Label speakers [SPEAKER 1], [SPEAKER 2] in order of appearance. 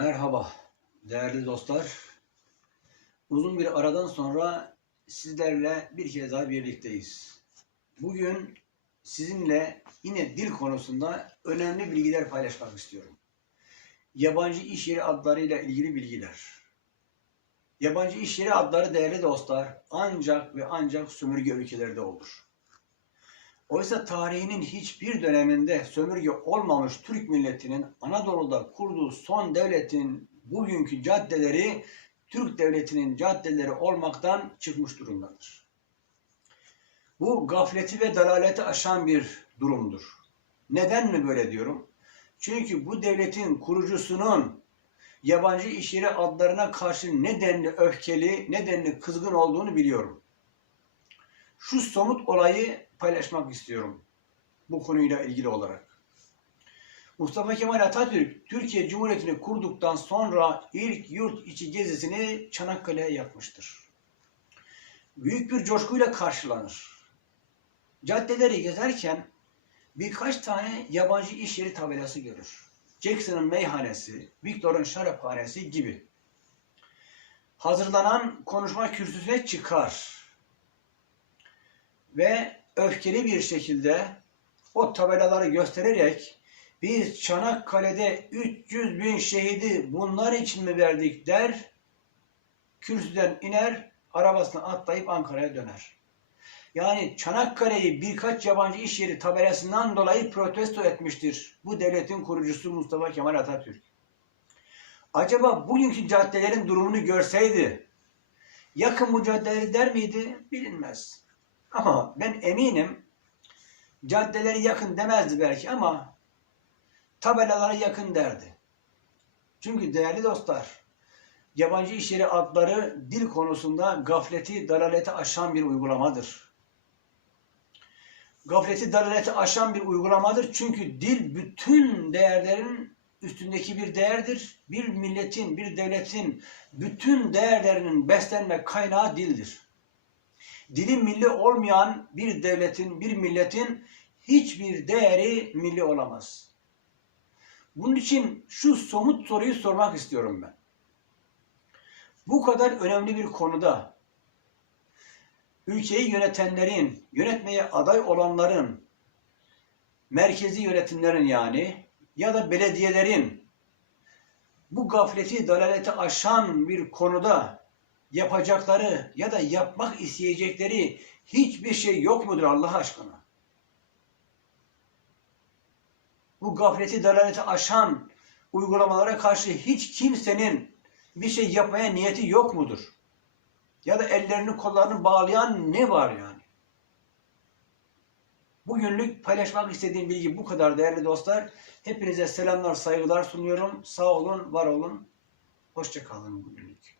[SPEAKER 1] Merhaba değerli dostlar. Uzun bir aradan sonra sizlerle bir kez daha birlikteyiz. Bugün sizinle yine dil konusunda önemli bilgiler paylaşmak istiyorum. Yabancı iş yeri adlarıyla ilgili bilgiler. Yabancı iş yeri adları değerli dostlar ancak ve ancak sömürge ülkelerde olur. Oysa tarihinin hiçbir döneminde sömürge olmamış Türk milletinin Anadolu'da kurduğu son devletin bugünkü caddeleri Türk devletinin caddeleri olmaktan çıkmış durumdadır. Bu gafleti ve dalaleti aşan bir durumdur. Neden mi böyle diyorum? Çünkü bu devletin kurucusunun yabancı iş yeri adlarına karşı nedenli öfkeli, nedenli kızgın olduğunu biliyorum. Şu somut olayı paylaşmak istiyorum bu konuyla ilgili olarak. Mustafa Kemal Atatürk Türkiye Cumhuriyeti'ni kurduktan sonra ilk yurt içi gezisini Çanakkale'ye yapmıştır. Büyük bir coşkuyla karşılanır. Caddeleri gezerken birkaç tane yabancı iş yeri tabelası görür. Jackson'ın meyhanesi, Victor'un şaraphanesi gibi. Hazırlanan konuşma kürsüsüne çıkar ve öfkeli bir şekilde o tabelaları göstererek biz Çanakkale'de 300 bin şehidi bunlar için mi verdik der, kürsüden iner, arabasına atlayıp Ankara'ya döner. Yani Çanakkale'yi birkaç yabancı iş yeri tabelasından dolayı protesto etmiştir bu devletin kurucusu Mustafa Kemal Atatürk. Acaba bugünkü caddelerin durumunu görseydi yakın bu caddeleri der miydi bilinmez. Ama ben eminim caddeleri yakın demezdi belki ama tabelaları yakın derdi. Çünkü değerli dostlar, yabancı iş yeri adları dil konusunda gafleti, dalaleti aşan bir uygulamadır. Gafleti, dalaleti aşan bir uygulamadır. Çünkü dil bütün değerlerin üstündeki bir değerdir. Bir milletin, bir devletin bütün değerlerinin beslenme kaynağı dildir dili milli olmayan bir devletin, bir milletin hiçbir değeri milli olamaz. Bunun için şu somut soruyu sormak istiyorum ben. Bu kadar önemli bir konuda ülkeyi yönetenlerin, yönetmeye aday olanların, merkezi yönetimlerin yani ya da belediyelerin bu gafleti, dalaleti aşan bir konuda yapacakları ya da yapmak isteyecekleri hiçbir şey yok mudur Allah aşkına? Bu gafleti, dalaleti aşan uygulamalara karşı hiç kimsenin bir şey yapmaya niyeti yok mudur? Ya da ellerini kollarını bağlayan ne var yani? Bugünlük paylaşmak istediğim bilgi bu kadar değerli dostlar. Hepinize selamlar, saygılar sunuyorum. Sağ olun, var olun. Hoşçakalın bugünlük.